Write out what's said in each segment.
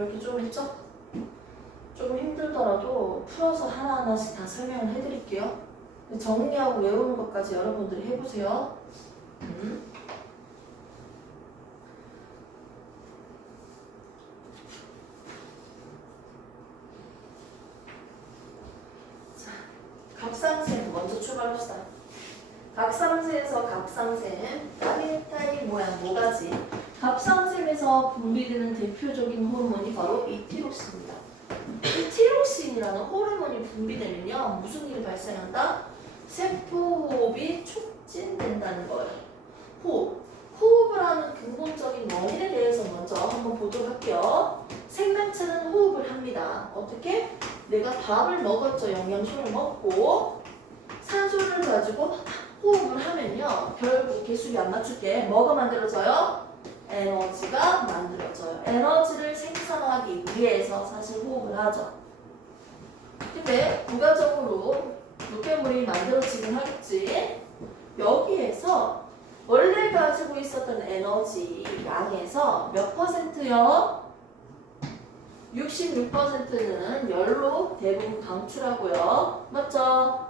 이렇게 좀 했죠? 좀 힘들더라도 풀어서 하나하나씩 다 설명을 해드릴게요. 정리하고 외우는 것까지 여러분들이 해보세요. 자, 갑상샘 먼저 출발합시다. 갑상샘에서 갑상샘, 따뜻하니 모양 모가지. 갑상샘에서 분비되는 대표적인 호르몬이 바로 이 티록신입니다. 이 티록신이라는 호르몬이 분비되면요, 무슨 일이 발생한다? 세포호흡이 촉진된다는 거예요. 호흡을 하는 근본적인 원인에 대해서 먼저 한번 보도록 할게요. 생명체는 호흡을 합니다. 어떻게? 내가 밥을 먹었죠. 영양소를 먹고 산소를 가지고 호흡을 하면요, 결국 개수비 안 맞출게 뭐가 만들어져요? 에너지가 만들어져요. 에너지를 생산하기 위해서 사실 호흡을 하죠. 근데 부가적으로 노폐물이 만들어지긴 하겠지. 여기에서 원래 가지고 있었던 에너지 양에서 몇 %요? 66%는 열로 대부분 방출하고요. 맞죠?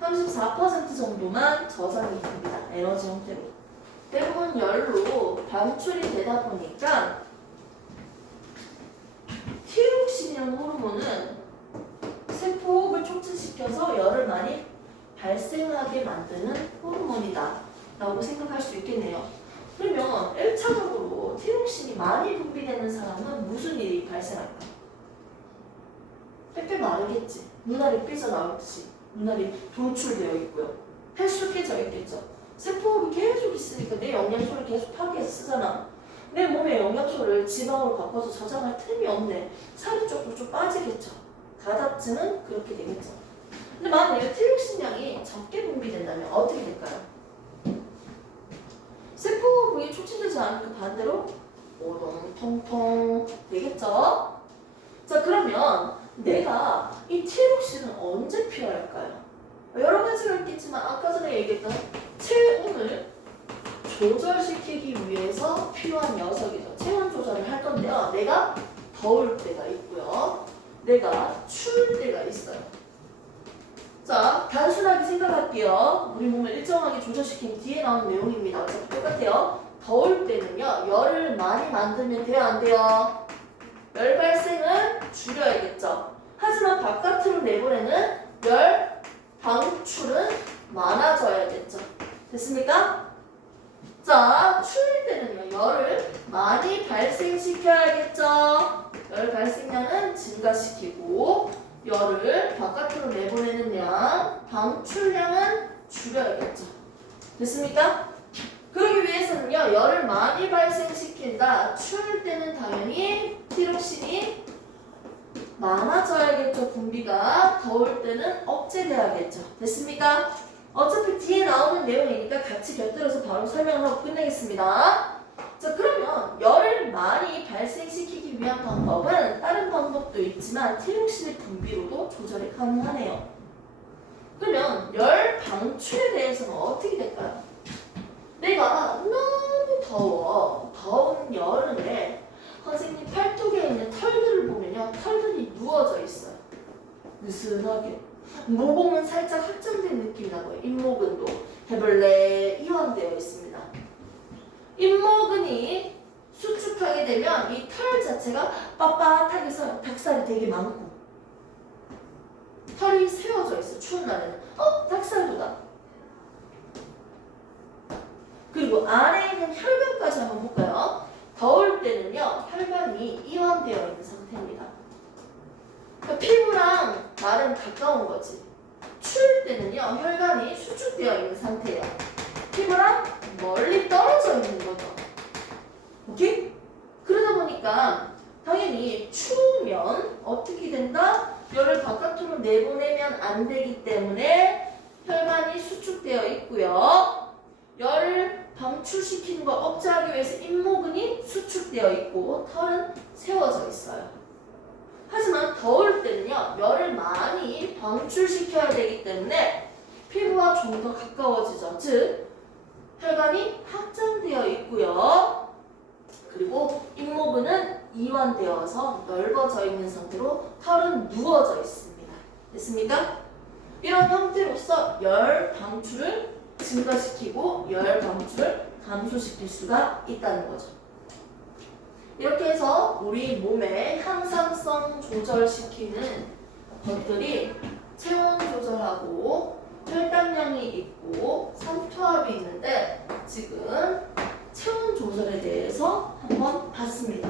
34% 정도만 저장이 됩니다. 에너지 형태로. 대부분 열로 방출이 되다 보니까 티록신이라는 호르몬은 세포호흡을 촉진시켜서 열을 많이 발생하게 만드는 호르몬이다 라고 생각할 수 있겠네요. 그러면 1차적으로 티록신이 많이 분비되는 사람은 무슨 일이 발생할까? 빼빼 마르겠지. 눈알이 삐져나오듯이 눈알이 돌출되어 있고요. 헬쑥해져 있겠죠. 세포호흡이 계속 있으니까 내 영양소를 계속 파괴해서 쓰잖아. 내 몸의 영양소를 지방으로 바꿔서 저장할 틈이 없네. 살이 조금 좀 빠지겠죠. 가다증은 그렇게 되겠죠. 근데 만약에 티록신 양이 적게 분비된다면 어떻게 될까요? 세포호흡이 촉진되지 않으니까 반대로 오동통통 되겠죠? 자, 그러면 내가 이 티록신은 언제 필요할까요? 여러 가지가 있겠지만 아까 전에 얘기했던 체온을 조절시키기 위해서 필요한 녀석이죠. 체온 조절을 할 건데요. 내가 더울 때가 있고요. 내가 추울 때가 있어요. 자, 단순하게 생각할게요. 우리 몸을 일정하게 조절시킨 뒤에 나오는 내용입니다. 어차피 똑같아요. 더울 때는요, 열을 많이 만들면 돼요, 안 돼요? 열 발생은 줄여야겠죠. 하지만 바깥으로 내보내는 열 방출은 많아져야겠죠. 됐습니까? 자, 추울 때는요, 열을 많이 발생시켜야겠죠. 열 발생량은 증가시키고 열을 바깥으로 내보내는 양, 방출량은 줄여야겠죠. 됐습니까? 그러기 위해서는요, 열을 많이 발생시킨다. 추울 때는 당연히 티록신이 많아져야겠죠. 분비가. 더울 때는 억제돼야겠죠. 됐습니까? 어차피 뒤에 나오는 내용이니까 같이 곁들여서 바로 설명을 하고 끝내겠습니다. 자, 그러면 열을 많이 발생시키기 위한 방법은 다른 방법도 있지만 티록신의 분비로도 조절이 가능하네요. 그러면 열 방출에 대해서는 어떻게 될까요? 내가 너무 더워. 더운 여름에 선생님 팔뚝에 있는 털들을 보면요. 털들이 누워져 있어요. 느슨하게. 모공은 살짝 확장된 느낌이 나고요. 잇모근도 해벌레 이완되어 있습니다. 잇모근이 수축하게 되면 이 털 자체가 빳빳하게 서요. 닭살이 되게 많고 털이 세워져 있어. 추운 날에는 닭살도다. 그리고 안에 있는 혈관까지 한번 볼까요? 더울 때는요, 혈관이 이완되어 있는 상태입니다. 그러니까 피부랑 말은 가까운 거지. 추울 때는요, 혈관이 수축되어 있는 상태예요. 피부랑 멀리 떨어져 있는 거죠. 오케이? 그러다 보니까 당연히 추우면 어떻게 된다? 열을 바깥으로 내보내면 안 되기 때문에 혈관이 수축되어 있고요. 열을 방출시키는 걸 억제하기 위해서 잇모근이 수축되어 있고 털은 세워져 있어요. 하지만 더울 때는요, 열을 많이 방출시켜야 되기 때문에 피부와 좀 더 가까워지죠. 즉, 혈관이 확장되어 있고요. 그리고 잇모근은 이완되어서 넓어져 있는 상태로 털은 누워져 있습니다. 됐습니까? 이런 형태로서 열 방출을 증가시키고 열 방출을 감소시킬 수가 있다는 거죠. 이렇게 해서 우리 몸의 항상성 조절시키는 것들이 체온 조절하고 혈당량이 있고 삼투압이 있는데 지금 체온 조절에 대해서 한번 봤습니다.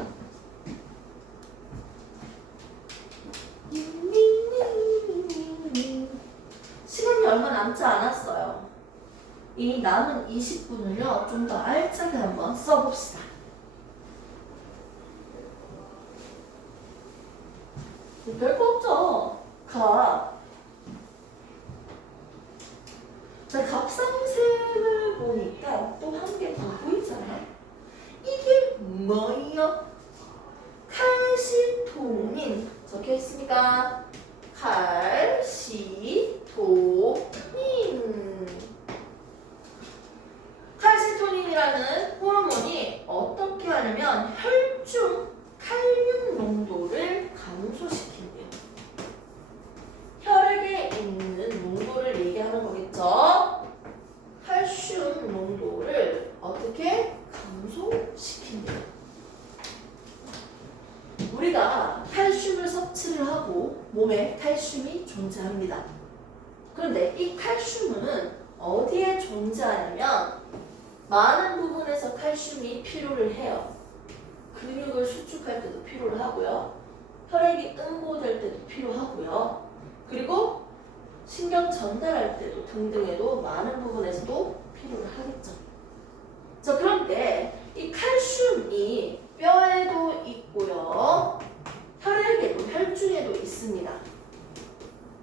시간이 얼마 남지 않았어요. 이 남은 20분을요 좀 더 알차게 한번 써봅시다. 별거 없죠. 자, 갑상샘을 보니까 또 한 개 더 보이잖아요. 이게 뭐예요? 칼시토닌 적혀 있습니까? 칼시토닌. 칼시토닌이라는 호르몬이 어떻게 하냐면 혈중 칼륨 농도를 감소시킨대요. 혈액에 있는 농도를 얘기하는 거겠죠? 칼슘 농도를 어떻게 감소시킨대요. 우리가 칼슘을 섭취를 하고 몸에 칼슘이 존재합니다. 그런데 이 칼슘은 어디에 존재하냐면 많은 부분에서 칼슘이 필요를 해요. 근육을 수축할 때도 필요를 하고요. 혈액이 응고될 때도 필요하고요. 그리고 신경 전달할 때도 등등에도 많은 부분에서도 필요를 하겠죠. 자, 그런데 이 칼슘이 뼈에도 있고요. 혈액에도 혈중에도 있습니다.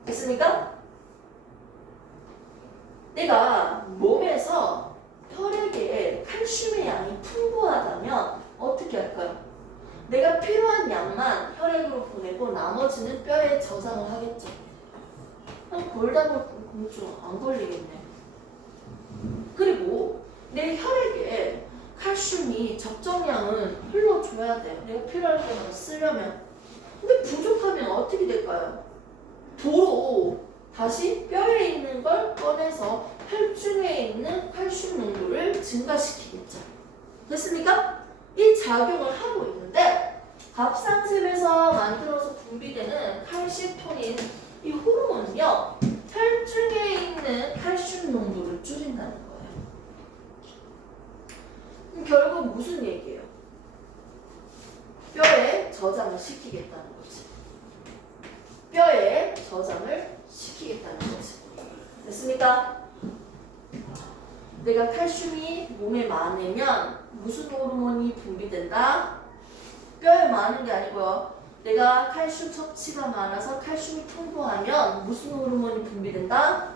됐습니까? 내가 몸에서 혈액에 칼슘의 양이 풍부하다면 어떻게 할까요? 내가 필요한 양만 혈액으로 보내고 나머지는 뼈에 저장을 하겠죠. 골다공증 안 걸리겠네. 그리고 내 혈액에 칼슘이 적정량은 흘러줘야 돼요. 내가 필요할 때마다 쓰려면. 근데 부족하면 어떻게 될까요? 도로 다시 뼈에 있는 걸 꺼내서 혈중에 있는 칼슘 농도를 증가시키겠죠. 됐습니까? 이 작용을 하고 있는데 갑상샘에서 만들어서 분비되는 칼시토닌 이 호르몬은요 혈중에 있는 칼슘 농도를 줄인다는 거예요. 그럼 결국 무슨 얘기예요? 뼈에 저장을 시키겠다는 거지. 뼈에 저장을 시키겠다는 거지. 됐습니까? 내가 칼슘이 몸에 많으면 무슨 호르몬이 분비된다? 뼈에 많은 게 아니고요. 내가 칼슘 섭취가 많아서 칼슘이 풍부하면 무슨 호르몬이 분비된다?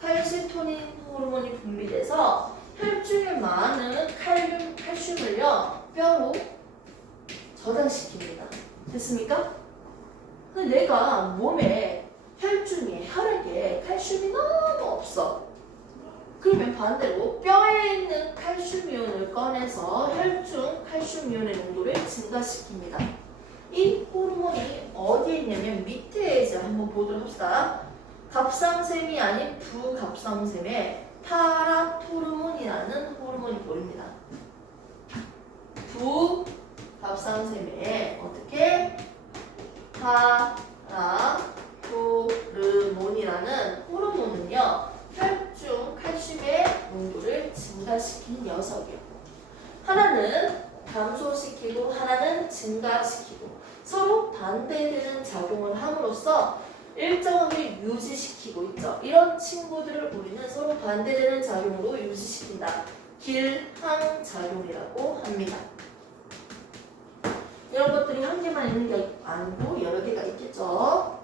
칼시토닌 호르몬이 분비돼서 혈중에 많은 칼슘을요 뼈로 저장시킵니다. 됐습니까? 근데 내가 몸에 혈중에 혈액에 칼슘이 너무 없어. 그러면 반대로 뼈에 있는 칼슘이온을 꺼내서 혈중 칼슘이온의 농도를 증가시킵니다. 이 호르몬이 어디에 있냐면 밑에 이제 한번 보도록 합시다. 갑상샘이 아닌 부갑상샘에 파라토르몬이라는 호르몬이 보입니다. 부갑상샘에 어떻게 파라토르몬이라는 호르몬은요 혈중 칼슘의 농도를 증가시키는 녀석이에요. 하나는 감소시키고 하나는 증가시키고 서로 반대되는 작용을 함으로써 일정하게 유지시키고 있죠. 이런 친구들을 우리는 서로 반대되는 작용으로 유지시킨다. 길항작용이라고 합니다. 이런 것들이 한 개만 있는 게 아니고 여러 개가 있겠죠.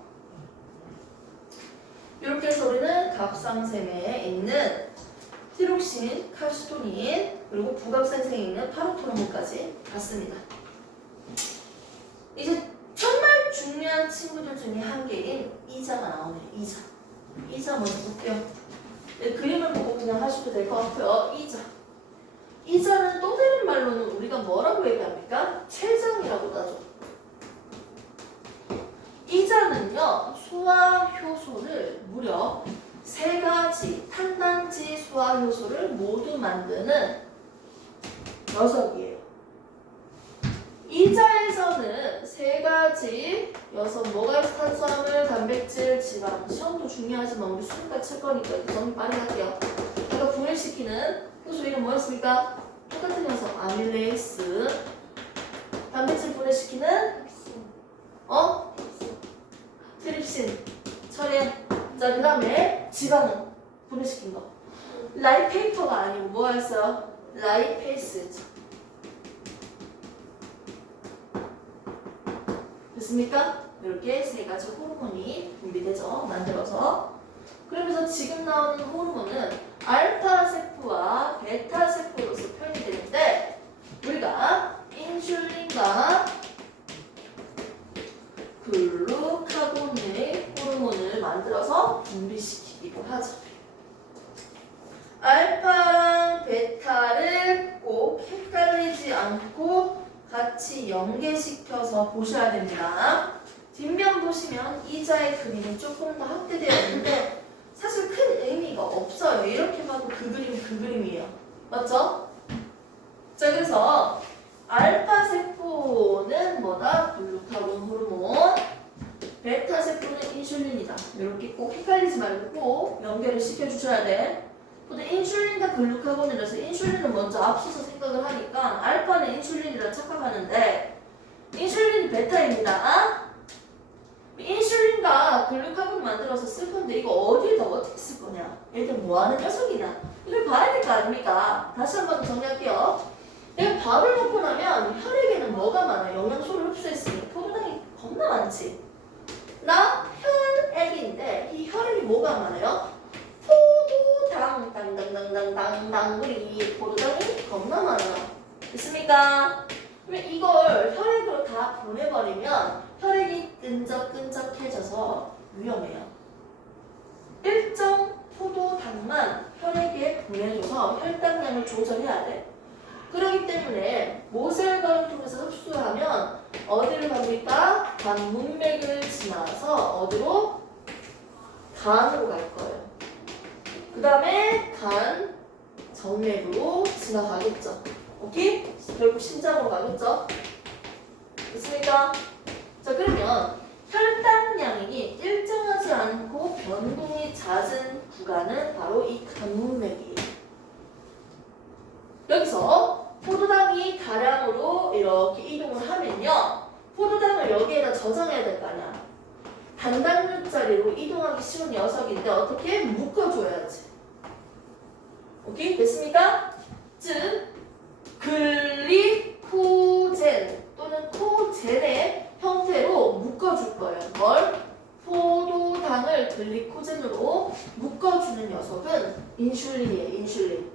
이렇게 해서 우리는 갑상샘에 있는 티록신, 칼시토닌, 그리고 부갑상샘에 있는 파라토르몬까지 봤습니다. 이제 정말 중요한 친구들 중에 한 개인 이자가 나오네요. 이자 먼저 볼게요. 네, 그림을 보고 그냥 하셔도 될 것 같고요. 이자는 또 다른 말로는 우리가 뭐라고 얘기합니까? 췌장이라고도 하죠. 이자는요, 소화효소를 무려 3가지 탄단지 소화효소를 모두 만드는 녀석이에요. 이자에서는 3가지 녀석 뭐가 있어? 탄수화물, 단백질, 지방. 시험도 중요하지만 우리 수능까지 칠 거니까 정리 빨리 할게요. 아까 분해시키는 효소 이름 뭐였습니까? 똑같은 녀석 아밀레이스. 단백질 분해시키는 트립신, 철행. 자, 그 다음에 지방은 분해시킨 거. 라이페이퍼가 아니고 뭐였어요? 라이페이스죠. 됐습니까? 이렇게 3가지 호르몬이 분비되죠. 만들어서. 그러면서 지금 나오는 호르몬은 알파세포와 베타세포로서 표현이 되는데 우리가 인슐린과 글루카곤의 호르몬을 만들어서 분비시키기도 하죠. 알파랑 베타를 꼭 헷갈리지 않고 같이 연계시켜서 보셔야 됩니다. 뒷면 보시면 이자의 그림이 조금 더 확대되어 있는데 사실 큰 의미가 없어요. 이렇게 봐도 그 그림이 그 그림이에요. 맞죠? 자, 그래서 알파세포는 뭐다? 글루카곤 호르몬. 베타세포는 인슐린이다. 이렇게 꼭 헷갈리지 말고 꼭 연결을 시켜주셔야 돼. 근데 인슐린과 글루카곤이라서 인슐린은 먼저 앞서서 생각을 하니까 알파는 인슐린이라 착각하는데 인슐린 베타입니다. 인슐린과 글루카곤을 만들어서 쓸 건데 이거 어디에다 어떻게 쓸 거냐? 얘들 뭐하는 녀석이냐? 이걸 봐야 될 거 아닙니까? 다시 한 번 더 정리할게요. 내가 밥을 먹고 나면 혈액에는 뭐가 많아요? 영양소를 흡수했으니 포도당이 겁나 많지. 나 혈액인데 이 혈액이 뭐가 많아요? 포도당 당당당당당당 그리고 포도당이 겁나 많아요. 됐습니까? 그럼 이걸 혈액으로 다 보내버리면 혈액이 끈적끈적해져서 위험해요. 일정 포도당만 혈액에 보내줘서 혈당량을 조절해야 돼. 그렇기 때문에 모세혈관을 통해서 흡수하면 어디를 갑니까? 간 문맥을 지나서 어디로? 간으로 갈 거예요. 그 다음에 간 정맥으로 지나가겠죠. 오케이? 결국 심장으로 가겠죠. 됐습니까? 자, 그러면 혈당량이 일정하지 않고 변동이 잦은 구간은 바로 이 간문맥이에요. 여기서 포도당이 다량으로 이렇게 이동을 하면요. 포도당을 여기에다 저장해야 될 거 아니야. 단당류 자리로 이동하기 쉬운 녀석인데 어떻게? 묶어줘야지. 오케이? 됐습니까? 즉 글리코젠 또는 코젠의 형태로 묶어줄 거예요. 뭘? 포도당을 글리코젠으로 묶어주는 녀석은 인슐린이에요. 인슐린.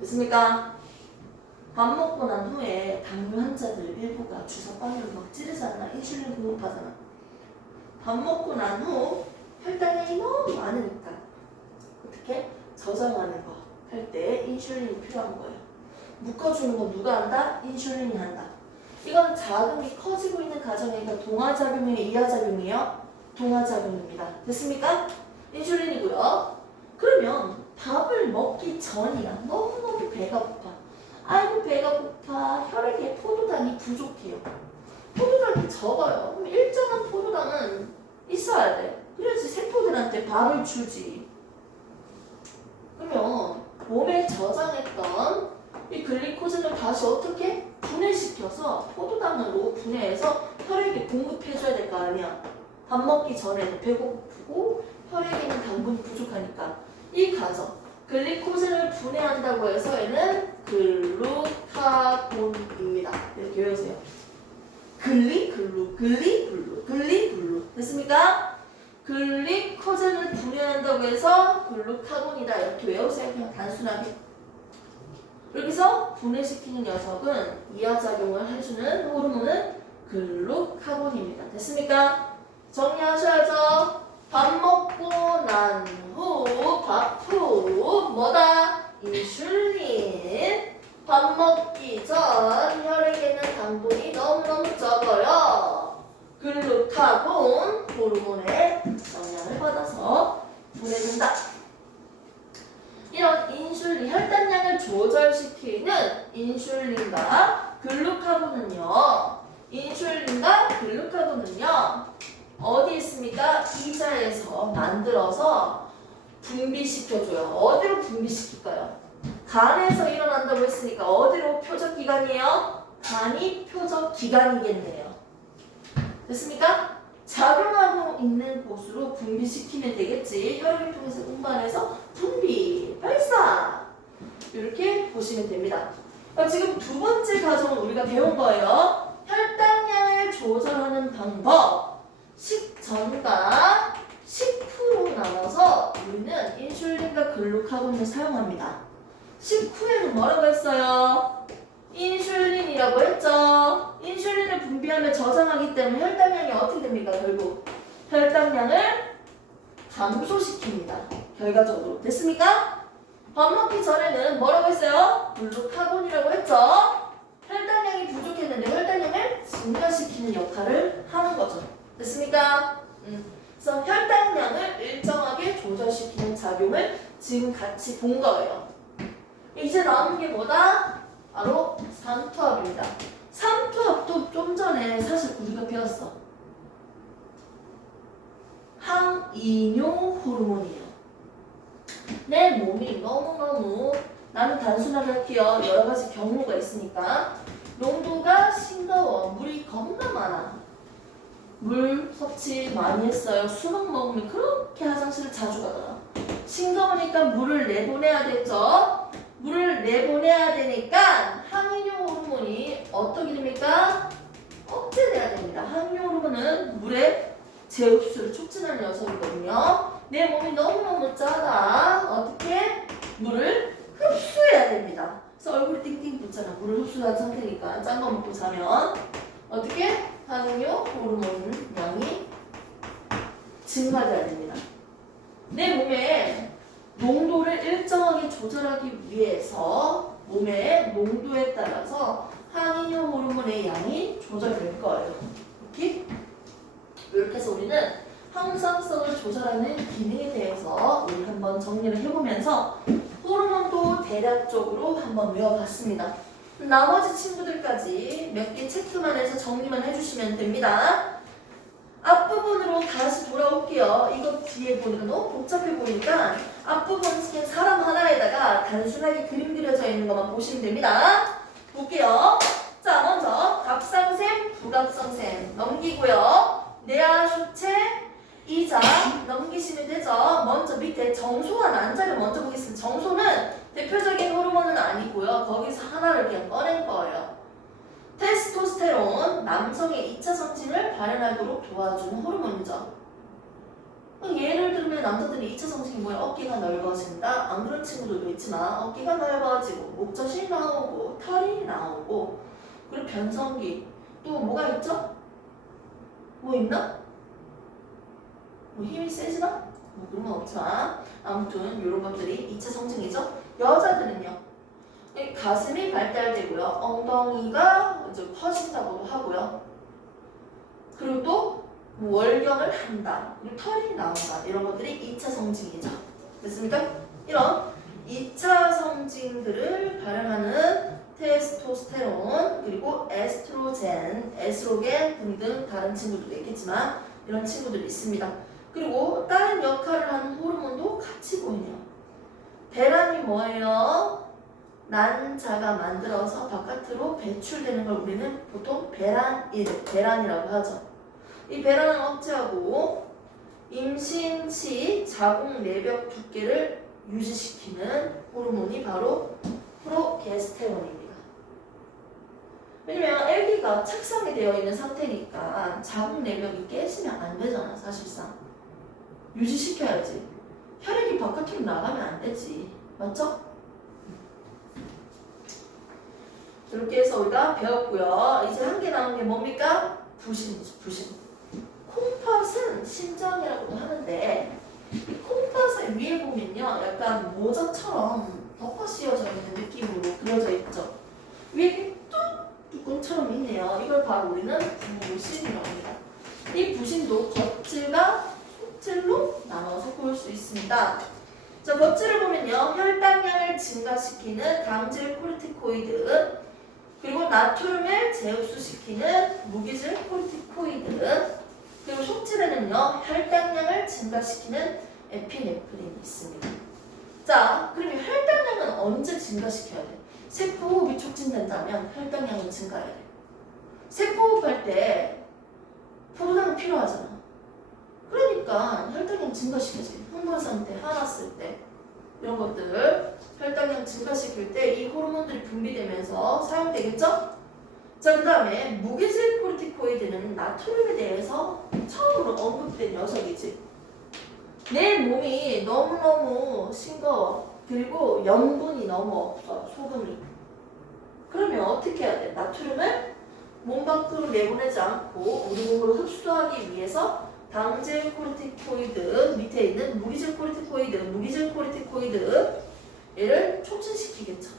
됐습니까? 밥 먹고 난 후에 당뇨 환자들 일부가 주사바늘로 막 찌르잖아. 인슐린 공급하잖아. 밥 먹고 난 후 혈당량이 너무 많으니까 어떻게? 저장하는 거 할 때 인슐린이 필요한 거예요. 묶어주는 건 누가 한다? 인슐린이 한다. 이건 자금이 커지고 있는 과정이니까 동화작용이에요? 이하작용이에요? 동화작용입니다. 됐습니까? 인슐린이고요. 그러면 밥을 먹기 전이야. 너무너무 배가 고파. 아이고 배가 고파. 혈액에 포도당이 부족해요. 포도당이 적어요. 그럼 일정한 포도당은 있어야 돼. 그래야지 세포들한테 밥을 주지. 그러면 몸에 저장했던 이 글리코젠을 다시 어떻게? 분해시켜서 포도당으로 분해해서 혈액에 공급해줘야 될 거 아니야. 밥 먹기 전에는 배고프고 혈액에는 당분이 부족하니까 이 과정 글리코젠을 분해한다고 해서 얘는 글루카곤입니다. 이렇게 외우세요. 글리 됐습니까? 글리코젠을 분해한다고 해서 글루카곤이다. 이렇게 외우세요. 그냥 단순하게. 여기서 분해시키는 녀석은 이하작용을 해주는 호르몬은 글루카곤입니다. 됐습니까? 정리하셔야죠. 밥 먹고 난 후, 밥 후, 뭐다? 인슐린. 밥 먹기 전 혈액에는 당분이 너무너무 적어요. 글루타곤 호르몬의 영향을 받아서 분해된다. 이런 인슐린, 혈당량을 조절시키는 인슐린과 글루카곤은요. 인슐린과 글루카곤은요. 어디 있습니까? 이자에서 만들어서 분비시켜줘요. 어디로 분비시킬까요? 간에서 일어난다고 했으니까 어디로 표적기관이에요? 간이 표적기관이겠네요. 됐습니까? 작용하고 있는 곳으로 분비시키면 되겠지. 혈액을 통해서 운반해서 분비, 발사 이렇게 보시면 됩니다. 지금 두 번째 과정은 우리가 배운 거예요. 혈당량을 조절하는 방법. 식전과 식후로 나눠서 우리는 인슐린과 글루카곤을 사용합니다. 식후에는 뭐라고 했어요? 인슐린이라고 했죠. 인슐린을 분비하며 저장하기 때문에 혈당량이 어떻게 됩니까? 결국 혈당량을 감소시킵니다. 결과적으로. 됐습니까? 밥 먹기 전에는 뭐라고 했어요? 글루카곤이라고 했죠. 혈당량이 부족했는데 혈당량을 증가시키는 역할을 하는 거죠. 됐습니까? 그래서 혈당량을 일정하게 조절시키는 작용을 지금 같이 본 거예요. 이제 남은 게 뭐다? 바로 삼투압입니다. 삼투압도 좀 전에 사실 우리가 배웠어. 항이뇨 호르몬이에요. 내 몸이 너무너무, 나는 단순하게 할게요. 여러 가지 경우가 있으니까. 농도가 싱거워. 물이 겁나 많아. 물 섭취 많이 했어요. 수박 먹으면 그렇게 화장실을 자주 가더라. 싱거우니까 물을 내보내야 되죠. 물을 내보내야 되니까 항이뇨 호르몬이 어떻게 됩니까? 억제돼야 됩니다. 항이뇨 호르몬은 물의 재흡수를 촉진하는 녀석이거든요. 내 몸이 너무너무 짜다. 어떻게? 물을 흡수해야 됩니다. 그래서 얼굴이 띵띵 붙잖아. 물을 흡수한 상태니까 짠 거 먹고 자면 어떻게? 항이뇨 호르몬 양이 증가돼야 됩니다. 내 몸에 농도를 일정하게 조절하기 위해서 몸의 농도에 따라서 항이뇨 호르몬의 양이 조절될 거예요. 이렇게 해서 우리는 항상성을 조절하는 기능에 대해서 우리 한번 정리를 해보면서 호르몬도 대략적으로 한번 외워봤습니다. 나머지 친구들까지 몇 개 체크만 해서 정리만 해주시면 됩니다. 앞부분으로 다시 돌아올게요. 이거 뒤에 보니까 너무 복잡해 보이니까 앞부분 사람 하나에다가 단순하게 그림 그려져 있는 것만 보시면 됩니다. 볼게요. 자, 먼저 갑상샘, 부갑상샘 넘기고요. 내하수체, 이자 넘기시면 되죠. 먼저 밑에 정소와 난자를 먼저 보겠습니다. 정소는 대표적인 호르몬은 아니고요. 거기서 하나를 그냥 꺼낸 거예요. 테스토스테론, 남성의 2차 성징을 발현하도록 도와주는 호르몬이죠. 예를 들면 남자들이 2차 성징이 뭐야? 어깨가 넓어진다. 안 그런 친구들도 있지만 어깨가 넓어지고 목젖이 나오고 털이 나오고 그리고 변성기 또 뭐가 있죠? 뭐 있나? 뭐 힘이 세지나? 뭐 그런 건 없지만 아무튼 이런 것들이 2차 성징이죠. 여자들은요. 가슴이 발달되고요. 엉덩이가 이제 커진다고도 하고요. 그리고 또 월경을 한다. 그리고 털이 나온다. 이런 것들이 2차 성징이죠. 됐습니까? 이런 2차 성징들을 발현하는 테스토스테론 그리고 에스트로겐, 에스트로겐 등등 다른 친구들도 있겠지만 이런 친구들이 있습니다. 그리고 다른 역할을 하는 호르몬도 같이 보이네요. 배란이 뭐예요? 난자가 만들어서 바깥으로 배출되는 걸 우리는 보통 배란이라고 하죠. 이 배란을 억제하고 임신 시 자궁 내벽 두께를 유지시키는 호르몬이 바로 프로게스테론입니다. 왜냐면 아기가 착상이 되어 있는 상태니까 자궁 내벽이 깨지면 안 되잖아. 사실상 유지시켜야지. 혈액이 바깥으로 나가면 안 되지. 맞죠? 이렇게 해서 우리가 배웠고요. 이제 한 개 남은 게 뭡니까? 부신이죠. 부신. 콩팥 콩팥은 심장이라고도 하는데 이 콩팥의 위에 보면요 약간 모자처럼 덮어 씌워져 있는 느낌으로 그려져 있죠. 위에 뚜껑처럼 있네요. 이걸 바로 우리는 부신이라고 합니다. 이 부신도 겉질과 속질로 나눠서 볼 수 있습니다. 자, 겉질을 보면요 혈당량을 증가시키는 당질 코르티코이드, 그리고 나트륨을 재흡수시키는 무기질 코르티코이드, 그리고 속질에는요 혈당량을 증가시키는 에피네프린이 있습니다. 자, 그러면 혈당량은 언제 증가시켜야 돼? 세포호흡이 촉진된다면 혈당량은 증가해야 돼. 세포호흡할 때 포도당이 필요하잖아. 그러니까 혈당량 증가시켜야지. 흥분 상태, 화났을 때 이런 것들 혈당량 증가시킬 때 이 호르몬들이 분비되면서 사용되겠죠? 자, 그 다음에 무기질 코르티코이드는 나트륨에 대해서 처음으로 언급된 녀석이지. 내 몸이 너무너무 싱거워. 그리고 염분이 너무 없어. 소금이. 그러면 어떻게 해야 돼? 나트륨을 몸 밖으로 내보내지 않고 우리 몸으로 흡수하기 위해서 당질 코르티코이드 밑에 있는 무기질 코르티코이드 얘를 촉진시키겠죠.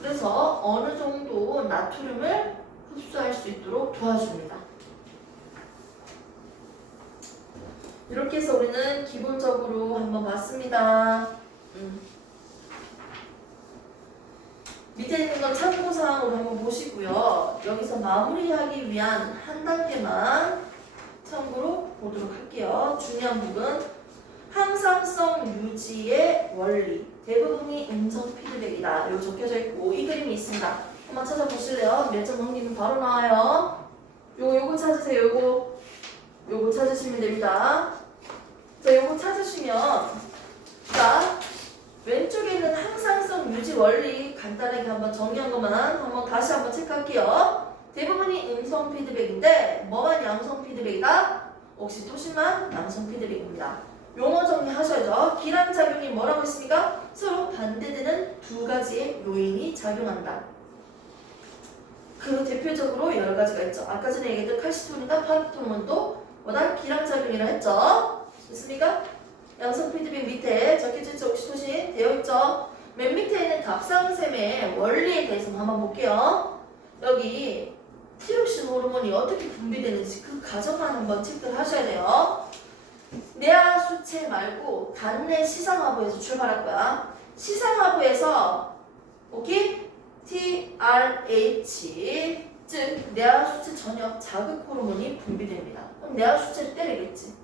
그래서 어느 정도 나트륨을 흡수할 수 있도록 도와줍니다. 이렇게 해서 우리는 기본적으로 한번 봤습니다. 밑에 있는 건 참고사항으로 한번 보시고요. 여기서 마무리하기 위한 한 단계만 참고로 보도록 할게요. 중요한 부분, 항상성 유지의 원리, 대부분이 음성 피드백이다. 여기 적혀져 있고 이 그림이 있습니다. 한번 찾아보실래요? 몇 점 넘기면 바로 나와요. 요거 찾으세요. 요거 찾으시면 됩니다. 자, 요거 찾으시면 자, 왼쪽에 있는 항상성 유지 원리 간단하게 한번 정리한 것만 한번 다시 한번 체크할게요. 대부분이 음성 피드백인데 뭐만 양성 피드백이다? 옥시토신만 양성 피드백입니다. 용어 정리하셔야죠. 기량작용이 뭐라고 했습니까? 서로 반대되는 두 가지의 요인이 작용한다. 그 대표적으로 여러 가지가 있죠. 아까 전에 얘기했던 칼시토닌과 파르토몬도 뭐다? 기량작용이라 했죠. 됐습니까? 양성 피드백 밑에 적혀져 있죠. 옥시토신 되어있죠. 맨 밑에 있는 갑상샘의 원리에 대해서 한번 볼게요. 여기 티록신 호르몬이 어떻게 분비되는지 그 과정만 한번 체크를 하셔야 돼요. 내하 수체 말고 간내 시상하부에서 출발할 거야. 시상하부에서 오케이? TRH 즉 내하 수체 전역 자극 호르몬이 분비됩니다. 그럼 내하 수체를 때리겠지.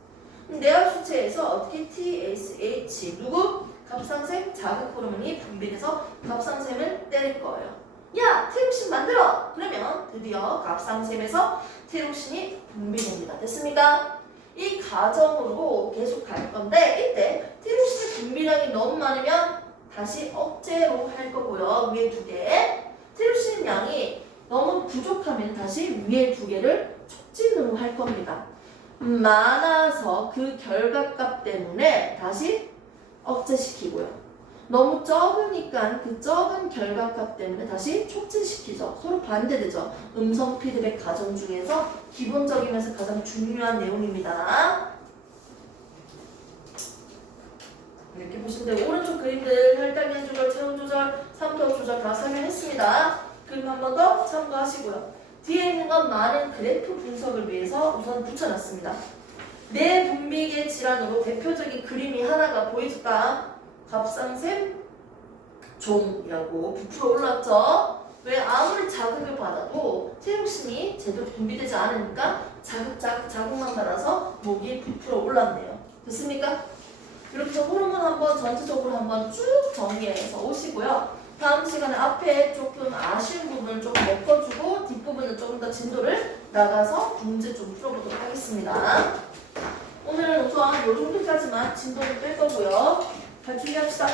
그럼 내하 수체에서 어떻게 TSH 누구? 갑상샘 자극 호르몬이 분비돼서 갑상샘을 때릴 거예요. 야, 티록신 만들어! 그러면 드디어 갑상샘에서 티록신이 분비됩니다. 됐습니까? 이 과정으로 계속 갈 건데 이때 티록신의 분비량이 너무 많으면 다시 억제로 할 거고요. 위에 두 개. 티록신 양이 너무 부족하면 다시 위에 두 개를 촉진으로 할 겁니다. 많아서 그 결과값 때문에 다시 억제시키고요. 너무 적으니까 그 적은 결과값 때문에 다시 촉진시키죠. 서로 반대되죠. 음성 피드백 과정 중에서 기본적이면서 가장 중요한 내용입니다. 이렇게 보시면 돼요. 오른쪽 그림들 혈당량 조절, 체온 조절, 삼투압 조절 다 설명했습니다. 그림 한 번 더 참고하시고요. 뒤에 있는 건 많은 그래프 분석을 위해서 우선 붙여놨습니다. 뇌 분비계 질환으로 대표적인 그림이 하나가 보이실까? 갑상샘 종이라고 부풀어 올랐죠. 왜? 아무리 자극을 받아도 티록신이 제대로 분비되지 않으니까 자극만 받아서 목이 부풀어 올랐네요. 됐습니까? 이렇게 해서 호르몬 한번 전체적으로 한번 쭉 정리해서 오시고요. 다음 시간에 앞에 조금 아쉬운 부분을 좀 메꿔주고 뒷부분은 조금 더 진도를 나가서 문제 좀 풀어보도록 하겠습니다. 오늘은 우선 이 정도까지만 진도를 뺄 거고요. 잘 준비합시다.